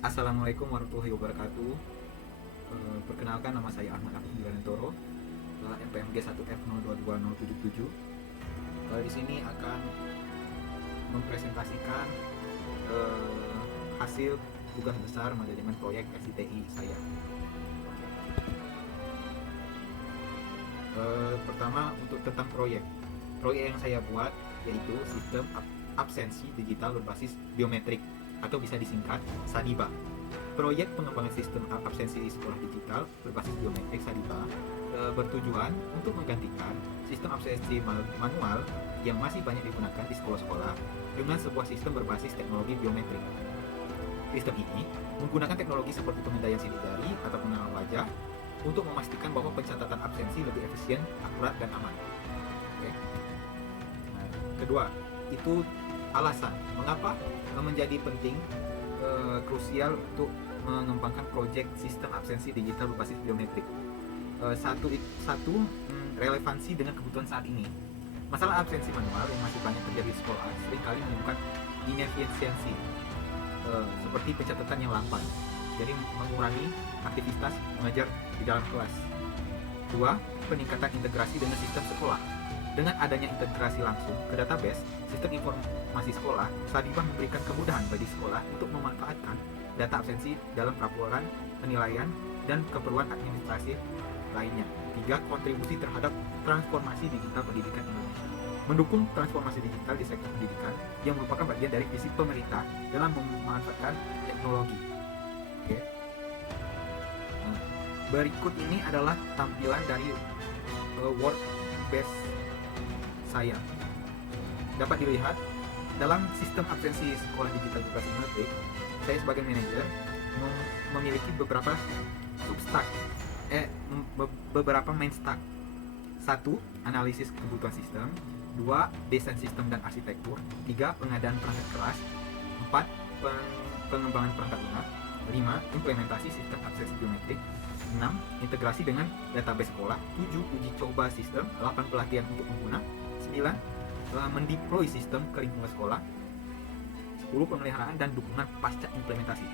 Assalamualaikum warahmatullahi wabarakatuh. Perkenalkan, nama saya Ahmad Afif Dirantoro, MPMG 1F022077. Di sini akan mempresentasikan hasil tugas besar manajemen proyek SITI saya. Pertama, untuk tentang proyek yang saya buat yaitu sistem absensi digital berbasis biometrik atau bisa disingkat SADIBA. Proyek pengembangan sistem absensi sekolah digital berbasis biometrik SADIBA bertujuan untuk menggantikan sistem absensi manual yang masih banyak digunakan di sekolah-sekolah dengan sebuah sistem berbasis teknologi biometrik. Sistem ini menggunakan teknologi seperti pemindaian sidik jari atau pengenalan wajah untuk memastikan bahwa pencatatan absensi lebih efisien, akurat, dan aman. Oke. Nah, kedua, itu alasan mengapa menjadi penting, krusial untuk mengembangkan proyek sistem absensi digital berbasis biometrik. Relevansi dengan kebutuhan saat ini. Masalah absensi manual yang masih banyak terjadi di sekolah seringkali menimbulkan inefisiensi, seperti pencatatan yang lamban, jadi mengurangi aktivitas mengajar di dalam kelas. Dua, peningkatan integrasi dengan sistem sekolah. Dengan adanya integrasi langsung ke database sistem informasi sekolah, SADIBA memberikan kemudahan bagi sekolah untuk memanfaatkan data absensi dalam pelaporan, penilaian, dan keperluan administrasi lainnya. Tiga, kontribusi terhadap transformasi digital pendidikan Indonesia. Mendukung transformasi digital di sektor pendidikan yang merupakan bagian dari visi pemerintah dalam memanfaatkan teknologi. Oke. Nah, berikut ini adalah tampilan dari workspace saya. Dapat dilihat dalam sistem absensi sekolah digital berbasis biometrik, saya sebagai manajer memiliki beberapa substack, beberapa main stack. Satu, analisis kebutuhan sistem. Dua, desain sistem dan arsitektur. Tiga, pengadaan perangkat keras. Empat, pengembangan perangkat lunak. Lima, implementasi sistem absensi biometrik. 6. Integrasi dengan database sekolah. 7. Uji coba sistem. 8. Pelatihan untuk pengguna. 9. Mendeploy sistem ke lingkungan sekolah. 10. Pemeliharaan dan dukungan pasca implementasi.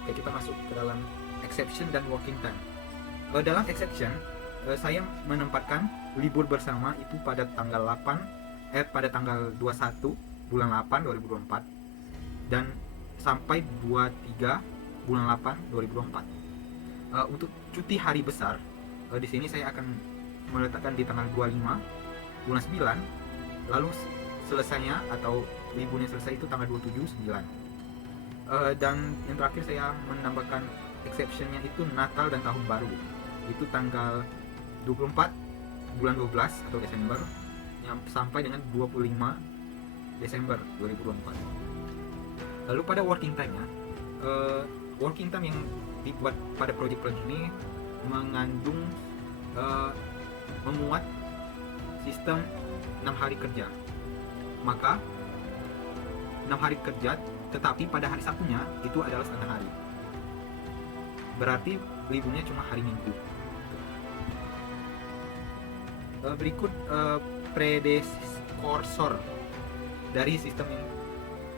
Oke, kita masuk ke dalam exception dan working time. Dalam exception, saya menempatkan libur bersama itu pada tanggal 21 bulan 8 2024 dan sampai 23 bulan 8 2024. Untuk cuti hari besar, di sini saya akan meletakkan di tanggal 25 bulan 9, lalu selesainya atau liburnya selesai itu tanggal 27/9. Dan yang terakhir saya menambahkan exceptionnya itu Natal dan Tahun Baru, itu tanggal 24 bulan 12 atau Desember sampai dengan 25 Desember 2024. Lalu pada working time-nya, working time yang dibuat pada project plan ini mengandung memuat sistem 6 hari kerja. Maka 6 hari kerja, tetapi pada hari Sabtunya itu adalah setengah hari. Berarti liburnya cuma hari Minggu. Berikut predekursor dari sistem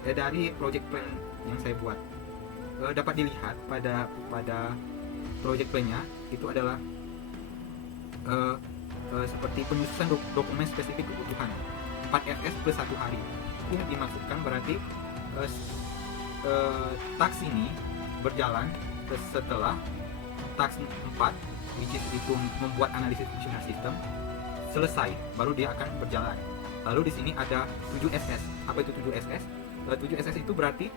dari project plan yang saya buat. Dapat dilihat pada project plan-nya itu adalah seperti penyusunan dokumen spesifik kebutuhan 4 RS plus 1 hari. Ini dimaksudkan berarti task ini berjalan setelah task 4, which is itu membuat analisis fungsional sistem, selesai, baru dia akan berjalan. Lalu di sini ada 7 SS. Apa itu 7 SS? 7 SS itu berarti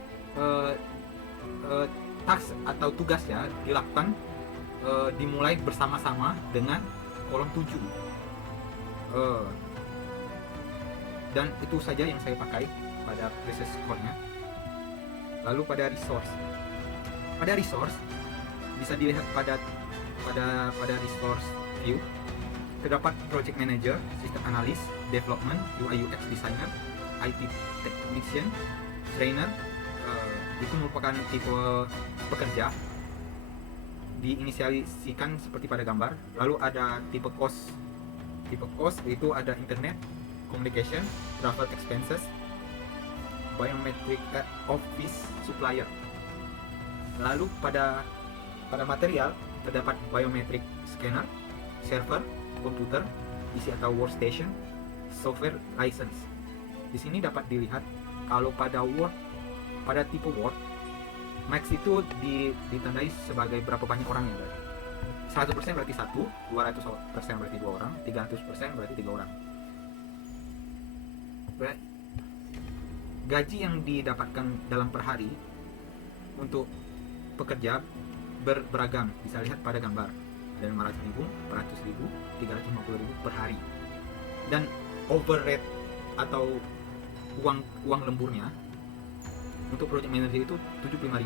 task atau tugas ya dilakukan dimulai bersama-sama dengan kolom 7. Dan itu saja yang saya pakai pada process score-nya. Lalu pada resource. Pada resource bisa dilihat pada resource view. Terdapat project manager, system analyst, development, UI UX designer, IT technician, trainer. Itu merupakan tipe pekerja, diinisialisikan seperti pada gambar. Lalu ada tipe cost. Tipe cost itu ada internet, communication, travel expenses, biometric, office supplier. Lalu pada material terdapat biometric scanner, server, komputer, PC atau workstation, software license. Di sini dapat dilihat kalau pada tipe Word, max itu ditandai sebagai berapa banyak orang ya, 100% berarti 1, 200% berarti 2 orang, 300% berarti 3 orang. Gaji yang didapatkan dalam per hari untuk pekerja beragam, bisa lihat pada gambar. Ada 500.000, 400.000, 350.000 per hari. Dan overrate atau uang lemburnya untuk project manager itu 75.000,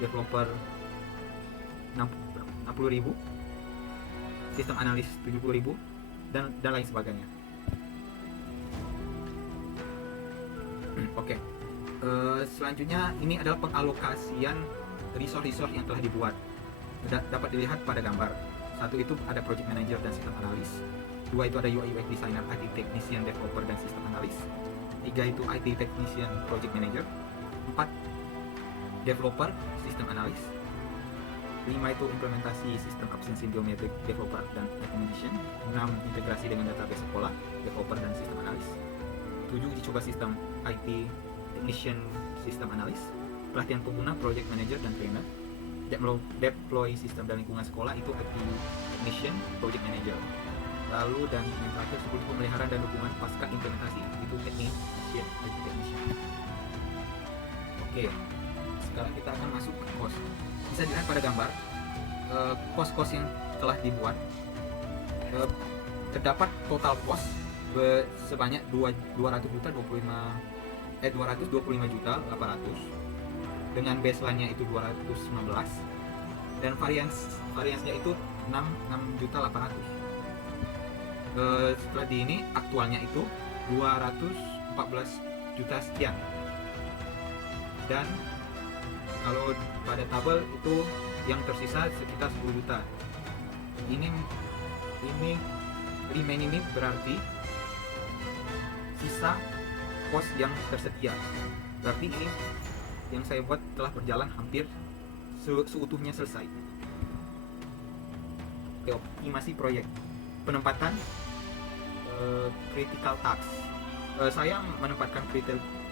developer 60.000, sistem analis 70.000, dan lain sebagainya. Oke. Selanjutnya ini adalah pengalokasian resource yang telah dibuat. Dapat dilihat pada gambar. 1 itu ada project manager dan sistem analis. 2 itu ada UI UX designer, IT technician, developer dan sistem analis. 3 itu IT technician, project manager. 4 developer, sistem analis. 5 itu implementasi sistem absensi biometrik, developer dan accommodation. 6 integrasi dengan database sekolah, developer dan sistem analis. 7 uji coba sistem IT technician, sistem analis. Pelatihan pengguna, project manager dan trainer. Deploy sistem dan lingkungan sekolah itu IT technician, project manager. Lalu dan yang terakhir 10 pemeliharaan dan dukungan pasca implementasi itu technician, IT technician. Oke, sekarang kita akan masuk ke cost. Bisa dilihat pada gambar cost yang telah dibuat. Terdapat total cost sebanyak 225.800 dengan baseline-nya itu 219 dan variasinya itu 6.800. Setelah di ini aktualnya itu 214 juta sekian. Dan kalau pada tabel itu yang tersisa sekitar 10 juta. Ini remain ini berarti sisa cost yang tersedia. Berarti ini yang saya buat telah berjalan hampir seutuhnya selesai. Oke, optimasi proyek. Penempatan critical task. Saya menempatkan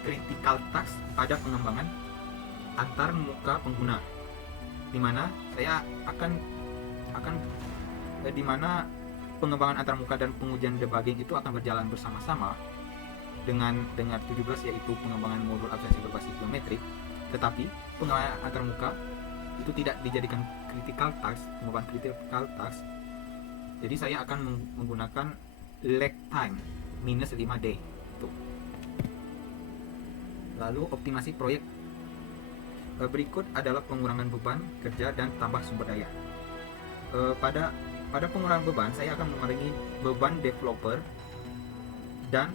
critical task pada pengembangan antar muka pengguna, di mana saya akan di mana pengembangan antar muka dan pengujian debugging itu akan berjalan bersama-sama dengan 17, yaitu pengembangan modul absensi berbasis biometrik. Tetapi pengembangan antar muka itu tidak dijadikan critical task, pengembangan critical task. Jadi saya akan menggunakan lag time minus 5 day. Tuh. Lalu optimasi proyek. Berikut adalah pengurangan beban kerja dan tambah sumber daya. Pada pengurangan beban, saya akan mengurangi beban developer dan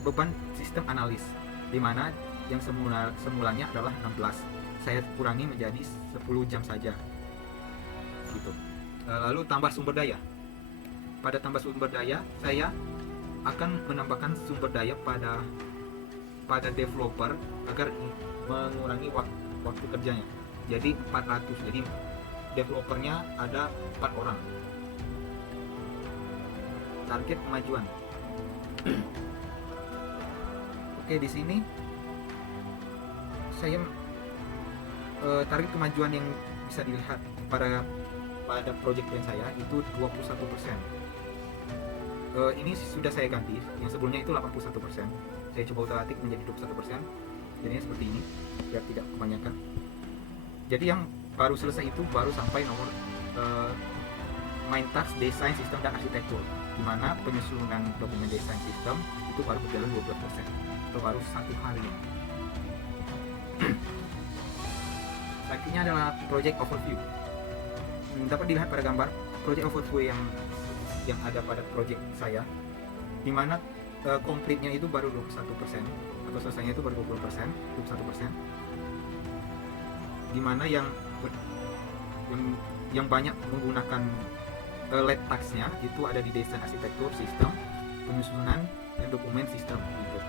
beban sistem analis, di mana yang semulanya adalah 16, saya kurangi menjadi 10 jam saja gitu. Lalu tambah sumber daya. Pada tambah sumber daya, saya akan menambahkan sumber daya pada developer agar mengurangi waktu kerjanya. Jadi 400. Jadi developernya ada 4 orang. Target kemajuan. Oke, di sini saya target kemajuan yang bisa dilihat pada project plan saya itu 21%. Ini sudah saya ganti, yang sebelumnya itu 81%. Saya coba utak-atik menjadi 21%. Jadinya seperti ini, biar tidak kebanyakan. Jadi yang baru selesai itu baru sampai nomor main task desain sistem dan arsitektur, di mana penyusunan dokumen desain sistem itu baru berjalan 12%, atau baru 1 hari. Selanjutnya adalah project overview. Dapat dilihat pada gambar project overview yang ada pada project saya, di mana komplitnya itu baru 21%, atau selesainya itu baru 21%, di mana yang banyak menggunakan lead task-nya itu ada di desain arsitektur sistem, penyusunan dan dokumen sistem gitu.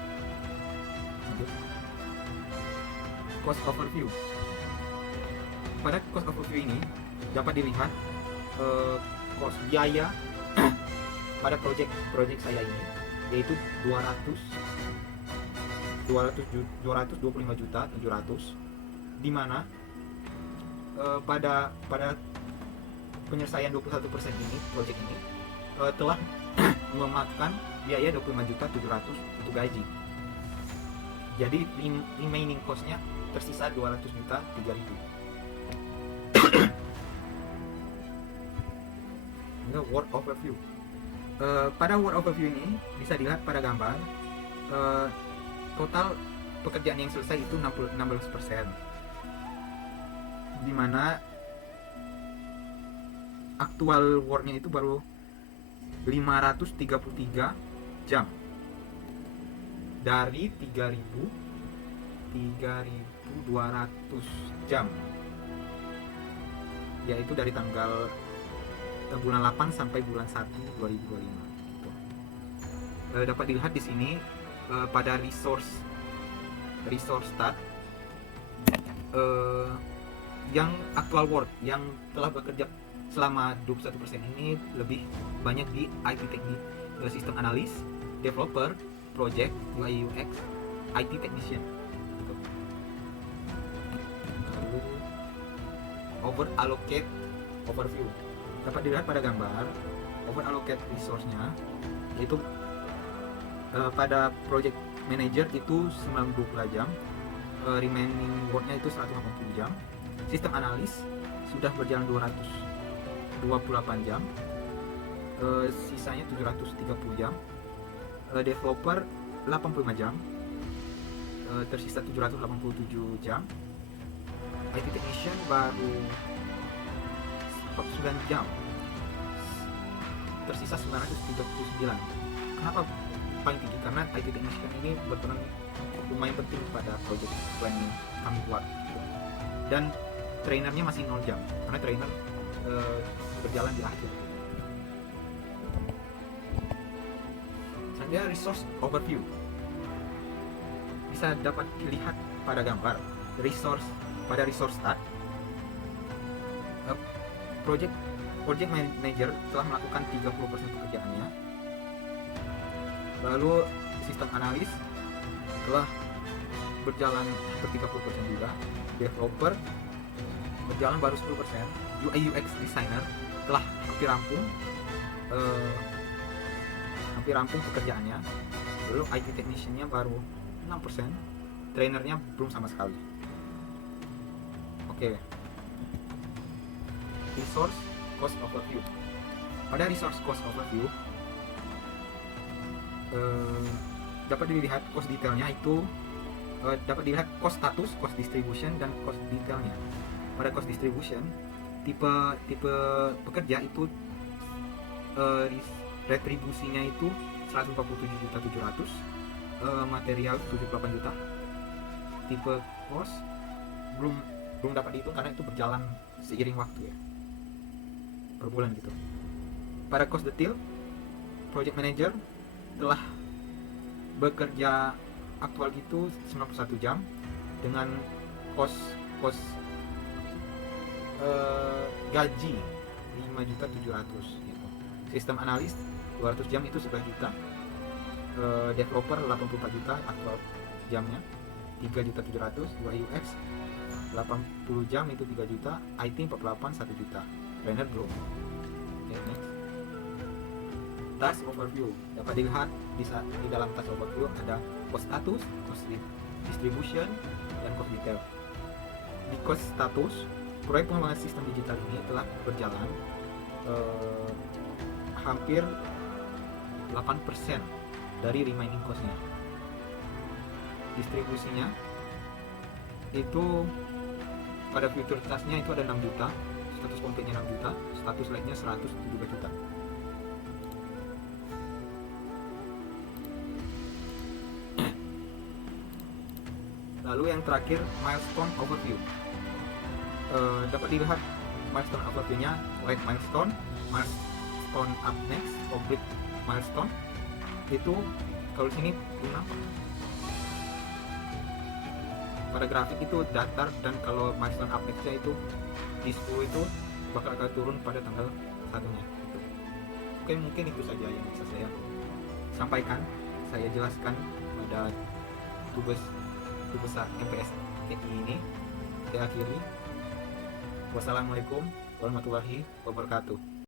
Cost overview. pada cost overview ini dapat dilihat cost biaya pada project saya ini, yaitu 225.700.000, di mana pada penyelesaian 21% ini project ini telah memakan biaya 25.700.000 untuk gaji. Jadi remaining cost-nya tersisa 200.003.000. Ini work overview. Pada work overview ini bisa dilihat pada gambar total pekerjaan yang selesai itu 16%, di mana aktual worknya itu baru 533 jam dari 3.200 jam, yaitu dari tanggal bulan 8 sampai bulan 1 2025 gitu. Dapat dilihat di sini pada resource stat yang actual work yang telah bekerja selama 21% ini lebih banyak di IT teknik, sistem analis, developer, project, UI UX, IT technician gitu. Lalu overview dapat dilihat pada gambar over allocate resource-nya, yaitu pada project manager itu 92 jam, remaining work-nya itu 180 jam, sistem analis sudah berjalan 228 jam, sisanya 730 jam, developer 85 jam, tersisa 787 jam, IT technician baru 49 jam, tersisa 939. Kenapa paling tinggi? Karena IT technician ini berperan lumayan penting pada project plan yang kami buat, dan trainernya masih 0 jam karena trainer berjalan di akhir. Selanjutnya resource overview, bisa dapat dilihat pada gambar resource stat. Project manager telah melakukan 30% pekerjaannya. Lalu sistem analis telah berjalan per 30% juga. Developer berjalan baru 10%. UI UX designer telah hampir rampung pekerjaannya. Lalu IT technician-nya baru 6%. Trainernya belum sama sekali. Oke. Resource cost overview. Pada resource cost overview dapat dilihat cost detailnya itu dapat dilihat cost status, cost distribution, dan cost detailnya. Pada cost distribution, tipe pekerja itu retribusinya itu 147.700.000, material 78 juta. Tipe cost belum dapat dihitung karena itu berjalan seiring waktu ya, per bulan gitu. Pada cost detail, project manager telah bekerja aktual gitu 91 jam dengan cost gaji 5.700.000 gitu. Sistem analis 200 jam itu 11 juta. Developer 84 juta aktual jamnya, 3.700.000. UI UX 80 jam itu 3 juta. IT 48 1 juta. Trainer belum. Okay, next. Task overview dapat dilihat di dalam task overview ada cost status, cost distribution, dan cost detail. Di cost status, proyek pengembangan sistem digital ini telah berjalan hampir 8% dari remaining cost-nya. Distribusinya itu pada future task-nya itu ada 6 juta, status completenya 6 juta, status like-nya 117 juta. Lalu yang terakhir, milestone overview. Dapat dilihat milestone overview-nya, like milestone up next, complete milestone. Itu kalau di sini 6. pada grafik itu datar, dan kalau milestone update-nya itu di 10 itu bakal turun pada tanggal 1-nya gitu. Oke, mungkin itu saja yang bisa saya sampaikan, saya jelaskan pada tugas besar MPS TI ini. Saya akhiri. Wassalamualaikum warahmatullahi wabarakatuh.